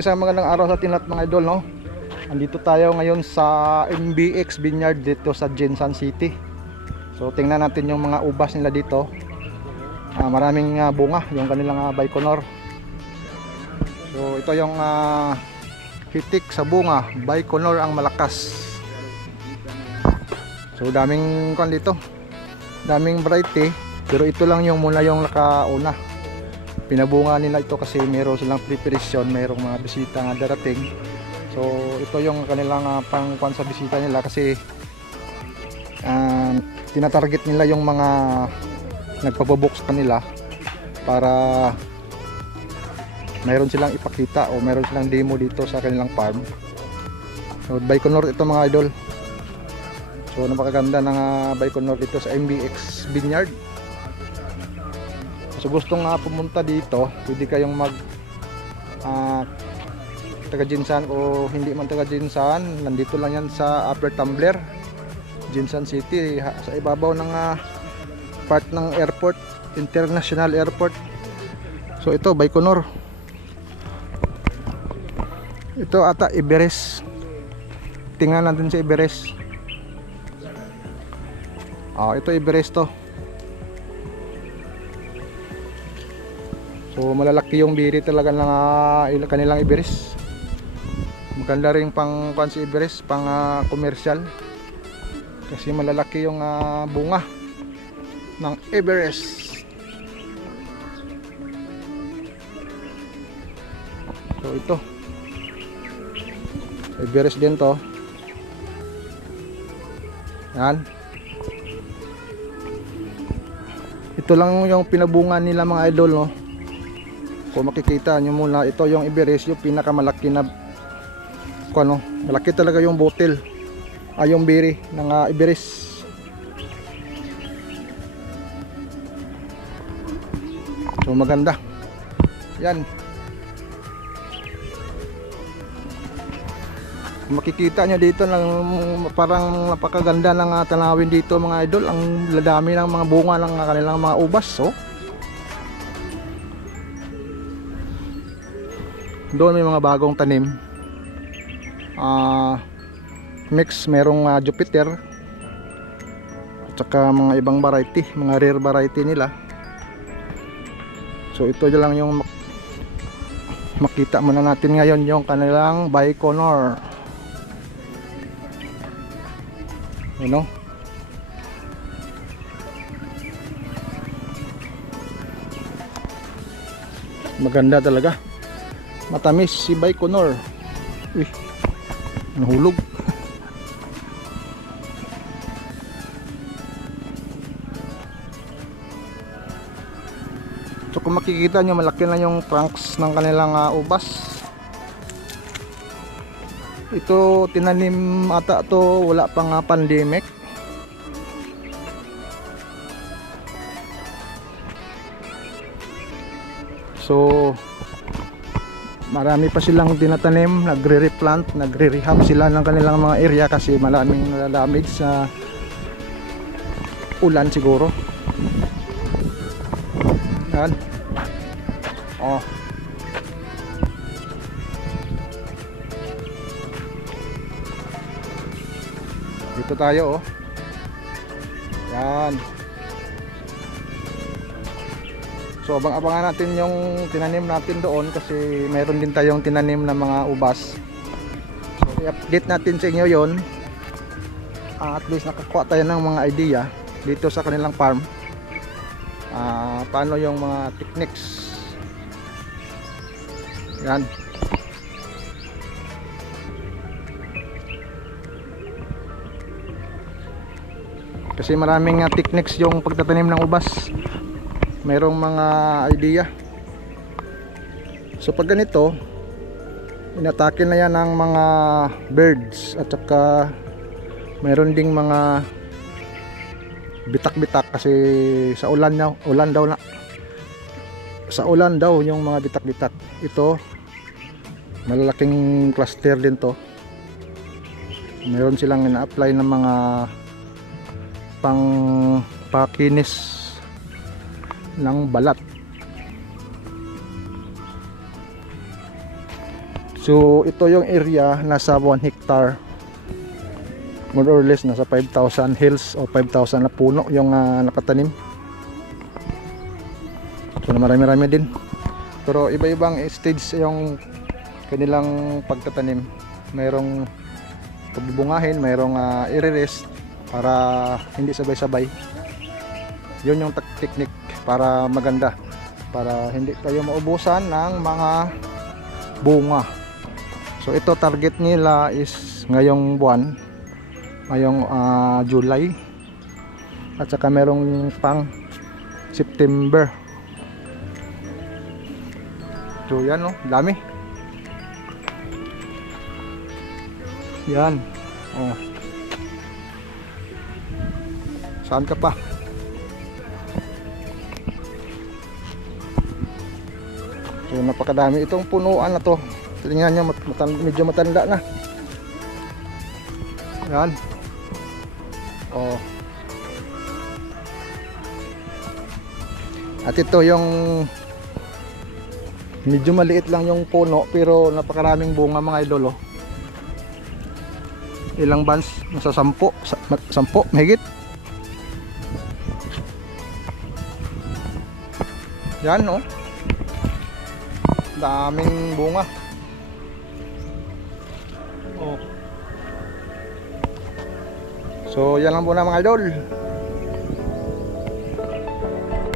isang magandang araw sa ating lahat mga idol, no? Andito tayo ngayon sa MBX Vineyard dito sa Jensan City. So tingnan natin yung mga ubas nila dito. Maraming bunga, yung kanilang Baikonur. So ito yung hitik sa bunga, Baikonur ang malakas. So daming kan dito. Daming variety, pero ito lang yung muna yung nakauna. Pinabunga nila ito kasi meron silang preparation, mayroong mga bisita nga darating. So ito yung kanilang pangkuan sa bisita nila kasi tinatarget nila yung mga nagpapabox kanila para mayroon silang ipakita o mayroon silang demo dito sa kanilang farm. So Baikonur ito mga idol. So napakaganda ng Baikonur dito sa MBX Vineyard. So gustong pumunta dito, pwede kayong mag taga Jensan o hindi man taga Jensan, nandito lang yan sa Upper Tumbler, Jensan City, sa ibabaw ng part ng airport, International Airport. So ito Baikonur. Ito ata Everest. Tingnan natin si Everest. Ito Everest to. So malalaki yung biri talaga ng kanilang Everest. Maganda rin pang si Everest, pang commercial. Kasi malalaki yung bunga ng Everest. So ito Everest din to. Yan. Ito lang yung pinabunga nila mga idol, no. Kung makikita nyo muna, ito yung Everest, yung pinakamalaki na malaki talaga yung bottle, yung biri ng Everest. So maganda yan. Kung makikita nyo dito, parang napakaganda ng tanawin dito mga idol. Ang ladami ng mga bunga ng kanilang mga ubas. So doon may mga bagong tanim, mix, merong Jupiter at saka mga ibang variety, mga rare variety nila. So ito lang yung makita muna natin ngayon, yung kanilang Baikonur, you know? Maganda talaga. Matamis si Baikonur. Uy, nahulog. So kung makikita nyo, malaki na yung trunks ng kanilang ubas. Ito tinanim ata to, wala pang pandemic. So marami pa silang tinatanim, nagre-replant, nagre-rehab sila ng kanilang mga area kasi maraming nalalamig sa ulan siguro. Yan. Dito tayo, Yan. So abang-abangan natin yung tinanim natin doon kasi mayroon din tayong tinanim na mga ubas. So i-update natin sa inyo yon. At least nakakuha tayo ng mga idea dito sa kanilang farm. Paano yung mga techniques. Yan. Kasi maraming techniques yung pagtatanim ng ubas. Mayroong mga idea. So pag ganito, inatake na yan ng mga birds at saka mayroon ding mga bitak-bitak kasi sa ulan daw yung mga bitak-bitak. Ito malalaking cluster din to. Mayroon silang ina-apply ng mga pang pakinis ng balat. So ito yung area, nasa 1 hectare, more or less nasa 5,000 hills o 5,000 na puno yung nakatanim. So marami-rami din, pero iba-ibang stage yung kanilang pagtatanim. Mayroong pagbubungahin, mayroong i-rest para hindi sabay-sabay. Yun yung technique para maganda, para hindi tayo maubusan ng mga bunga. So ito target nila is ngayong buwan, ngayong July, at saka merong pang September. So yan, no, dami. Yan. Oh. Saan ka pa? So napakadami itong punuan na to. Tingnan nyo, medyo matanda na. Yan. Oh. At ito yung medyo maliit lang yung puno, pero napakaraming bunga mga idol, oh. Ilang bunch? Nasa 10, 10 mahigit. Yan, oh. Daming bunga. Oh. So yan lang po na mga idol.